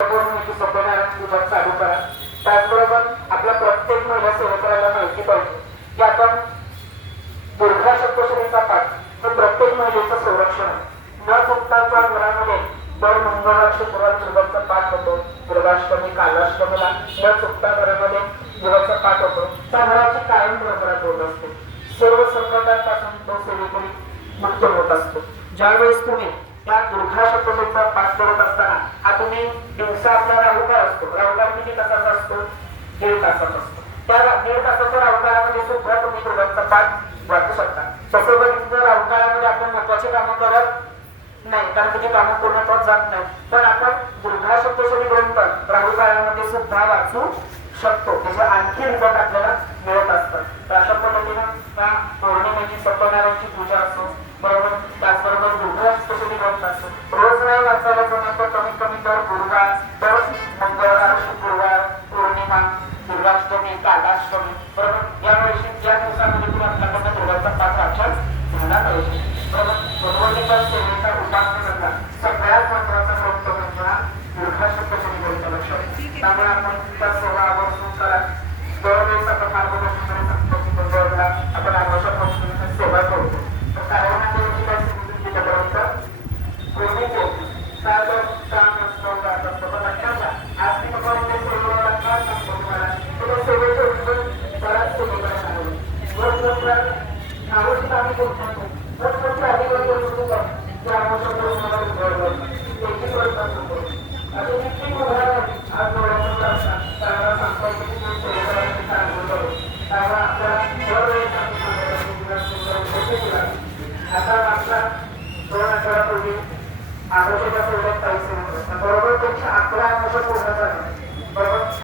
चालू करा। त्याचबरोबर आपल्या प्रत्येक महिला सेवकाला माहिती पाहिजे की आपण दुर्गा सप्तशतीचा पाठ हे प्रत्येक महिलेचं संरक्षण आहे। न चुकता त्या घरामध्ये दर मंगळवार शुक्रवार दुर्गाचा पाठ होतो। दुर्गाष्टमी कालाष्टमीला न चुकता घरामध्ये दुर्गाचा पाठ होतो। त्या घराची कायम बरोबरात होत असते। सर्व संकटांपासून तो सेवेकरी मुक्त होत असतो। ज्यावेळेस तुम्ही त्या दुर्गा सप्तशतीचा पाठ करत असताना हा तुम्ही दिवसा आपला राहुकाळ असतो। राहुकाळ किती तासाचा असतो? 1.5 तासाचा असतो। त्या 1.5 तासाच्या राहुकाळामध्ये सुद्धा तुम्ही दुर्गाचा पाठ वाचू शकता। तसं बघितलं राहुकाळामध्ये आपण महत्वाची कामं करत नाही, कारण त्याची कामं पूर्णत्वास जात नाही, पण आपण दुर्गा सप्तशती ग्रंथ राहुकाळामध्ये सुद्धा वाचू शकतो। त्याचे आणखी रिझल्ट आपल्याला मिळत असतात। तर अशा पद्धतीनं त्या पौर्णिमेची सत्यनारायणची पूजा असो, बरोबर त्याचबरोबर दुर्गा सप्तशती ग्रंथ असो, रोज नाही वाचायला जमत तर कमीत कमी दर गुरुवार, दर मंगळवार, शुक्रवार, पौर्णिमा, दुर्गाष्टमी, कालाष्टमी, बरोबर या दिवसामध्ये तुम्ही आपल्याकडनं दुर्गाचा पाठ वाचन झाला पाहिजे। बरोबर भगवतीच्या सेवेचा उपासनेचा सगळ्यात महत्वाचा ग्रंथ म्हणजे दुर्गा सप्तशती ग्रंथ लक्षात। त्यामुळे आपण त्या सेवा आवर्जून करा। दरवेळेस आपण मार्गदर्शन करत आपण आवश्यक वस्तूंची सेवा करतो। तर कार्यामध्ये काय सेवेची ग्रंथ पूर्वीचे साधन काम असतो पण लक्षात घ्या आज ती भगवतीच्या सेवेला लक्षात सांगतो तुम्हाला तुला सेवेचे उत्तर बराच सेवेला सांगतो। आवश्यक आम्ही करतो मोठमोठी अधिकारी वस्तू जे आवश्यक वस्तूंना त्याची ग्रंथ असतो। असे किती उदाहरण आज डोळ्यासमोर असतात। त्याला सांगतो की तुम्ही सेवेकरांची काळजी करू। त्यामुळे आपल्याला दरवेळेस आता आपला 2 आठवड्यापूर्वी आरोग्याच्या सोबत पैसे बरोबर 11 वर्ष पूर्ण झाले।